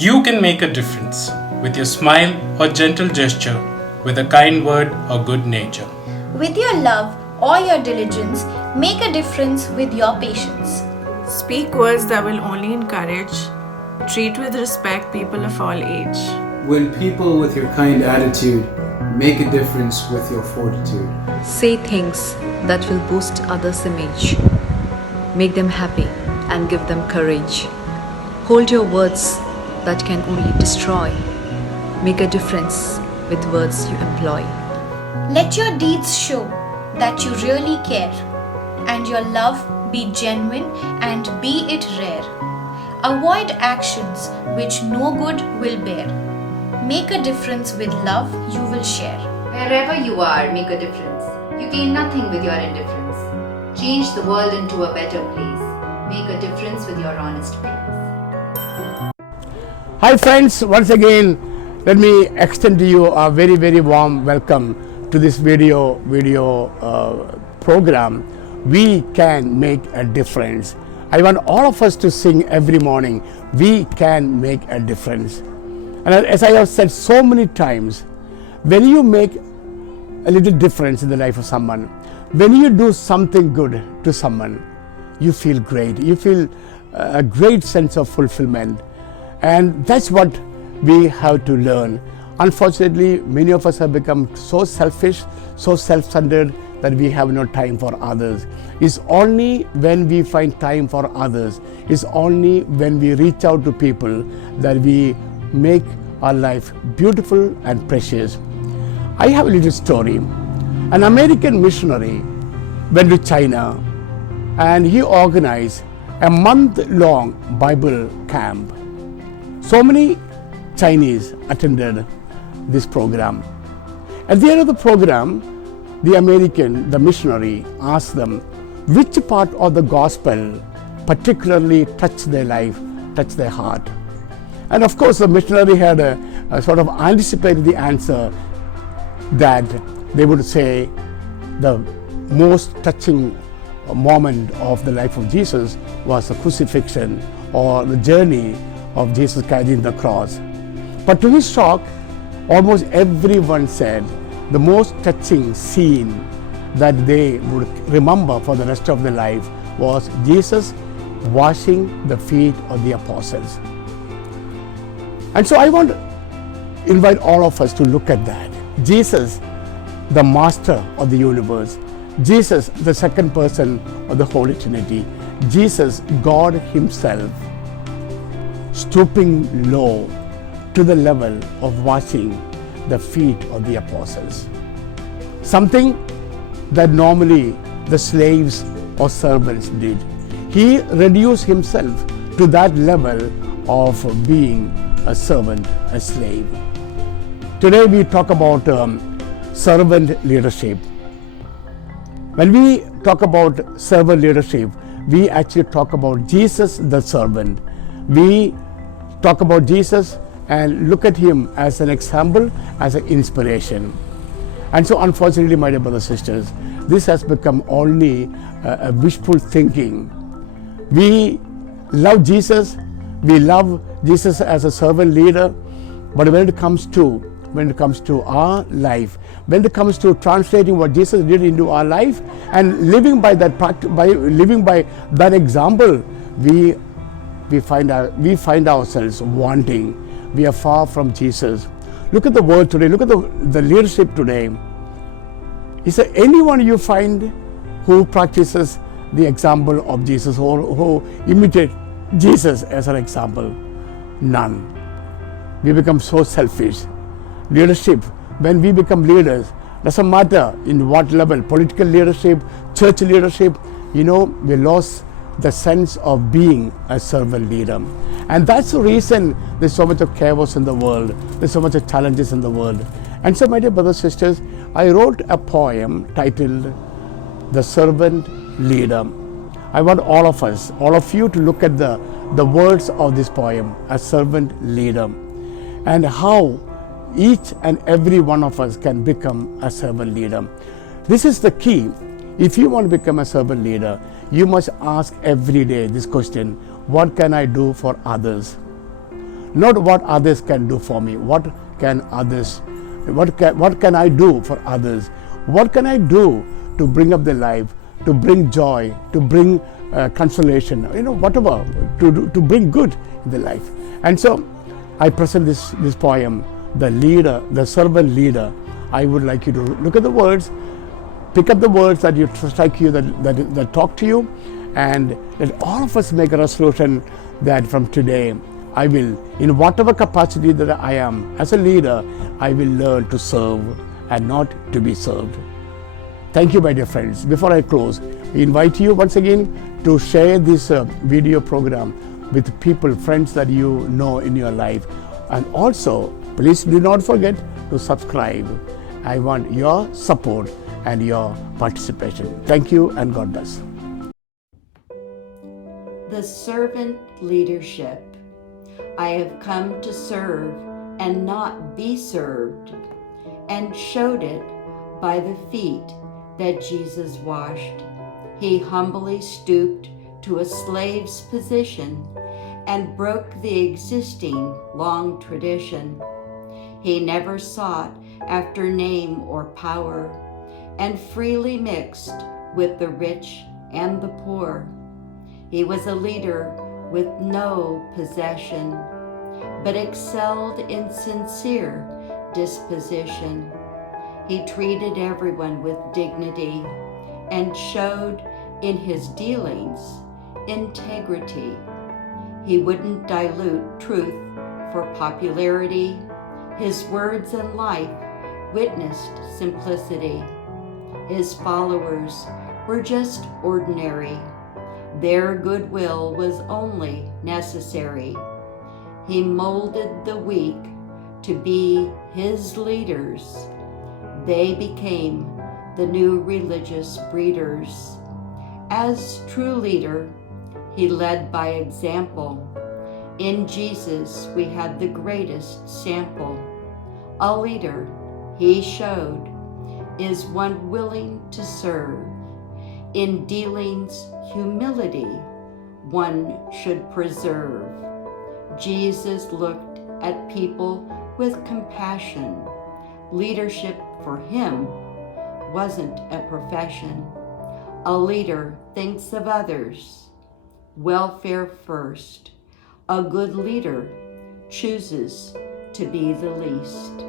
You can make a difference with your smile or gentle gesture, with a kind word or good nature. With your love or your diligence, make a difference with your patience. Speak words that will only encourage. Treat with respect people of all age. Win people with your kind attitude. Make a difference with your fortitude. Say things that will boost others' image. Make them happy and give them courage. Hold your words that can only destroy. Make a difference with words you employ. Let your deeds show that you really care, and your love be genuine and be it rare. Avoid actions which no good will bear. Make a difference with love you will share. Wherever you are, make a difference. You gain nothing with your indifference. Change the world into a better place. Make a difference with your honest face. Hi friends, once again let me extend to you a very very warm welcome to this video program. We can make a difference. I want all of us to sing every morning, we can make a difference. And as I have said so many times, when you make a little difference in the life of someone, when you do something good to someone, you feel great. You feel a great sense of fulfillment. And that's what we have to learn. Unfortunately, many of us have become so selfish, so self-centered that we have no time for others. It's only when we find time for others, it's only when we reach out to people that we make our life beautiful and precious. I have a little story. An American missionary went to China and he organized a month-long Bible camp. So many Chinese attended this program. At the end of the program, the missionary asked them which part of the gospel particularly touched their life, touched their heart. And of course, the missionary had a sort of anticipated the answer that they would say the most touching moment of the life of Jesus was the crucifixion or the journey of Jesus carrying the cross. But to his shock, almost everyone said the most touching scene that they would remember for the rest of their life was Jesus washing the feet of the apostles. And so I want to invite all of us to look at that. Jesus, the master of the universe. Jesus, the second person of the Holy Trinity. Jesus, God himself, stooping low to the level of washing the feet of the apostles. Something that normally the slaves or servants did. He reduced himself to that level of being a servant, a slave. Today we talk about servant leadership. When we talk about servant leadership, we actually talk about Jesus the servant. We talk about Jesus and look at him as an example, as an inspiration. And so unfortunately, my dear brothers and sisters, this has become only a wishful thinking. We love Jesus as a servant leader, but when it comes to our life, when it comes to translating what Jesus did into our life and living by that example, we find ourselves wanting. We are far from Jesus. Look at the world today. Look at the leadership today. Is there anyone you find who practices the example of Jesus or who imitate Jesus as an example? None. We become so selfish. Leadership, when we become leaders, doesn't matter in what level, political leadership, church leadership, we lost the sense of being a servant leader. And that's the reason there's so much of chaos in the world, there's so much of challenges in the world. And so, my dear brothers and sisters, I wrote a poem titled The Servant Leader. I want all of us, all of you, to look at the words of this poem, a servant leader, and how each and every one of us can become a servant leader. This is the key. If you want to become a servant leader, you must ask every day this question: what can I do for others? not what others can do for me. What can I do for others? What can I do to bring up their life, to bring joy, to bring consolation, whatever, to bring good in their life. And so I present this poem, The Leader, the Servant Leader. I would like you to look at the words, pick up the words that strike you, that talk to you, and let all of us make a resolution that from today I will, in whatever capacity that I am as a leader, I will learn to serve and not to be served. Thank you, my dear friends. Before I close, I invite you once again to share this video program with people, friends that you know in your life. And also, please do not forget to subscribe. I want your support and your participation. Thank you and God bless. The servant leadership. I have come to serve and not be served, and showed it by the feet that Jesus washed. He humbly stooped to a slave's position and broke the existing long tradition. He never sought after name or power, and freely mixed with the rich and the poor. He was a leader with no possession, but excelled in sincere disposition. He treated everyone with dignity and showed in his dealings integrity. He wouldn't dilute truth for popularity. His words and life witnessed simplicity. His followers were just ordinary. Their goodwill was only necessary. He molded the weak to be his leaders. They became the new religious breeders. As true leader, he led by example. In Jesus, we had the greatest sample. A leader, he showed, is one willing to serve. In dealings, humility one should preserve. Jesus looked at people with compassion. Leadership for him wasn't a profession. A leader thinks of others, welfare first. A good leader chooses to be the least.